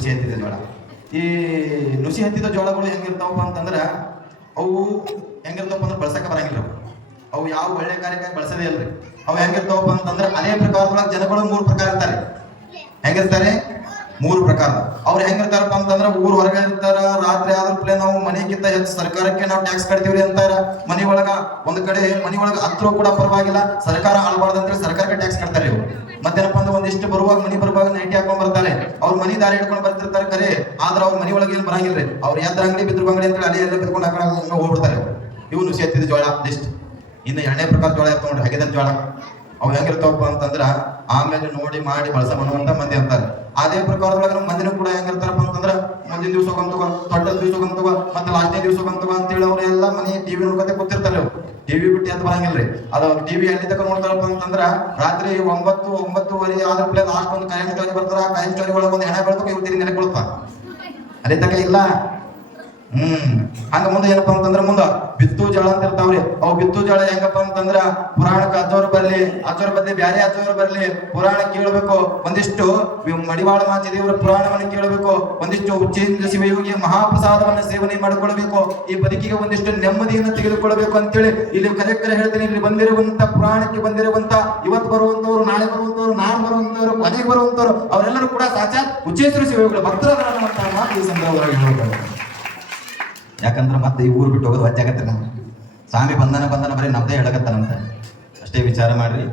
ನುಸಿ ಹತ್ತಿದ ಜೋಳ. ಈ ನುಸಿ ಹತ್ತಿದ ಜೋಳಗಳು ಹೆಂಗಿರ್ತಾವಪ್ಪ ಅಂತಂದ್ರೆ ಅವು ಹೆಂಗಿರ್ತಾವಪ್ಪ ಅಂದ್ರೆ ಬಳಸಕ್ಕೆ ಬರಂಗಿಲ್ಲ ಅವು. ಯಾವ ಒಳ್ಳೆ ಕಾರ್ಯಕ್ಕಾಗಿ ಬಳಸದೇ ಇಲ್ರಿ. ಅವು ಹೆಂಗಿರ್ತಾವಪ್ಪ ಅಂತಂದ್ರೆ ಅದೇ ಪ್ರಕಾರದೊಳಗೆ ಜನಗಳು ಮೂರು ಪ್ರಕಾರ ಇರ್ತಾರೆ. ಹೆಂಗಿರ್ತಾರೆ? ಮೂರು ಪ್ರಕಾರ. ಅವ್ರು ಹೆಂಗಿರ್ತಾರಪ್ಪ ಅಂತಂದ್ರೆ ಊರ್ ಹೊರಗೆ ಇರ್ತಾರ, ರಾತ್ರಿ ಆದ್ರ ನಾವು ಮನೆಗಿಂತ ಹೆಚ್ಚು ಸರ್ಕಾರಕ್ಕೆ ನಾವು ಟ್ಯಾಕ್ಸ್ ಕಟ್ತೀವ್ರಿ ಅಂತಾರ. ಮನೆ ಒಳಗ, ಒಂದ್ ಕಡೆ ಮನೆ ಒಳಗ ಹತ್ರ ಕೂಡ ಪರವಾಗಿಲ್ಲ. ಸರ್ಕಾರ ಆಳ್ಬಾರ್ದಂತ ಸರ್ಕಾರಕ್ಕೆ ಟ್ಯಾಕ್ಸ್ ಕಟ್ತಾರೆ ಇವ್ರು ಮತ್ತೇನಪ್ಪ ಅಂದ್ರೆ ಒಂದಿಷ್ಟು ಬರುವಾಗ ಮನಿ ಬರುವಾಗ ನೈಟಿ ಹಾಕೊಂಡ್ ಬರ್ತಾರೆ ಅವ್ರ ಮನಿ ದಾರಿ ಹಿಡ್ಕೊಂಡು ಬರ್ತಿರ್ತಾರೆ ಕರೆ ಆದ್ರೆ ಅವ್ರ ಮನಿ ಒಳಗೆ ಏನ್ ಬರಂಗಿಲ್ರಿ ಅವ್ರ ಯಾತ್ರ ಅಂಗಡಿ ಬಿದ್ರು ಅಂಗಡಿ ಅಂತ ಅಲ್ಲಿ ಎಲ್ಲ ಬಿದ್ಕೊಂಡು ಆ ಕಡೆ ಹಂಗ ಹೋಗ್ಬಿಡ್ತಾರೆ. ಇವನು ಸೇತಿದ ಜೋಳ ಲಿಸ್ಟ್ ಇನ್ನು ಎರಡನೇ ಪ್ರಕಾರ ಜೋಳ ನೋಡ್ರಿ ಹಗೆದ ಜೋಳ. ಅವ್ ಹೆಂಗಿರ್ತಾವಪ್ಪ ಅಂತಂದ್ರ ಆಮೇಲೆ ನೋಡಿ ಮಾಡಿ ಬಳಸ ಮನುವಂತ ಮಂದಿ ಅಂತಾರೆ. ಅದೇ ಪ್ರಕಾರದೊಳಗ ಮಂದಿನೂ ಕೂಡ ಹೆಂಗಿರ್ತಾರ? ಮುಂದಿನ ದಿವಸ ಬಂತವ ದೊಡ್ಡ ದಿವಸ ಬಂತು ಮತ್ತೆ ಲಾಸ್ಟ್ನೇ ದಿವಸ ಬಂತವು ಅಂತೇಳಿ ಅವ್ರು ಎಲ್ಲ ಮನೆ ಟಿವಿ ನೋಡ್ಕೊತ ಕೂತಿರ್ತಾರೆ ಟಿವಿ ಬಿಟ್ಟು ಅಂತ ಬರಂಗಿಲ್ರಿ. ಅದು ಟಿವಿ ಅಲ್ಲಿ ತಕ ನೋಡ್ತಾರಪ್ಪ ಅಂತಂದ್ರ ರಾತ್ರಿ ಒಂಬತ್ತು, ಒಂಬತ್ತುವರೆ ಆದ್ರ ಪ್ಲೇ ಲಾಸ್ಟ್ ಒಂದು ಕಾಯಂ ಸ್ಟೋರಿ ಬರ್ತಾರ, ಆ ಕಾಯಿನ್ ಸ್ಟೋರಿ ಒಳಗೆ ಒಂದು ಹೆಣ ಬೆಳ್ಬೇಕು ಇವತ್ತಿನ ತಿರುಗಿ ಅಲ್ಲಿ ತಕ ಇಲ್ಲ? ಹ್ಮ್. ಹಂಗ ಮುಂದೆ ಏನಪ್ಪ ಅಂತಂದ್ರ ಮುಂದ ಬಿತ್ತು ಜಳ ಅಂತ ಇರ್ತಾವ್ರಿ. ಅವ್ ಬಿತ್ತು ಜಳ ಹೆಂಗಪ್ಪ ಅಂತಂದ್ರ ಪುರಾಣಕ್ಕೆ ಅಜ್ಜವ್ರು ಬರ್ಲಿ ಅಜ್ಜವ್ರ ಬರ್ಲಿ ಬ್ಯಾರೆ ಅಜ್ಜವ್ರು ಬರ್ಲಿ, ಪುರಾಣ ಕೇಳಬೇಕು. ಒಂದಿಷ್ಟು ಮಡಿವಾಳ ಮಾಚಿದೇವ್ರ ಪುರಾಣವನ್ನು ಕೇಳಬೇಕು. ಒಂದಿಷ್ಟು ಉಚ್ಚೇಂದ್ರ ಶಿವಯೋಗಿಯ ಮಹಾಪ್ರಸಾದವನ್ನು ಸೇವನೆ ಮಾಡಿಕೊಳ್ಬೇಕು ಈ ಬದುಕಿಗೆ ಒಂದಿಷ್ಟು ನೆಮ್ಮದಿಯನ್ನು ತೆಗೆದುಕೊಳ್ಬೇಕು ಅಂತೇಳಿ ಇಲ್ಲಿ ಕಲೆಕ್ಟರ್ ಹೇಳ್ತೀನಿ. ಇಲ್ಲಿ ಬಂದಿರುವಂತ ಪುರಾಣಕ್ಕೆ ಬಂದಿರುವಂತ ಇವತ್ತು ಬರುವಂತವ್ರು ನಾಳೆ ಬರುವಂತವ್ರು ನಾಳೆ ಬರುವಂತವ್ರು ಕೊನೆಗೆ ಬರುವಂತವ್ರು ಅವರೆಲ್ಲರೂ ಕೂಡ ಸಾಕ್ಷಾತ್ ಉಚ್ಚೇಂದ್ರ ಶಿವಯೋಗಿಗಳ ಭಕ್ತರಾದ ಅನ್ನುವಂತಹ ಮಾತು ಈ ಸಂದರ್ಭದಲ್ಲಿ ಹೇಳ್ತಾರೆ ಯಾಕಂದ್ರೆ ಮತ್ತೆ ಈ ಊರು ಬಿಟ್ಟು ಹೋಗೋದು ವಜ್ಜಾಗತ್ತೆ ನಮ್ಗೆ. ಸ್ವಾಮಿ ಬಂಧನ ಬಂಧನ ಬರೀ ನಮ್ದೇ ಹೇಳಕತ್ತಾನಂತ ಅಷ್ಟೇ ವಿಚಾರ ಮಾಡ್ರಿ.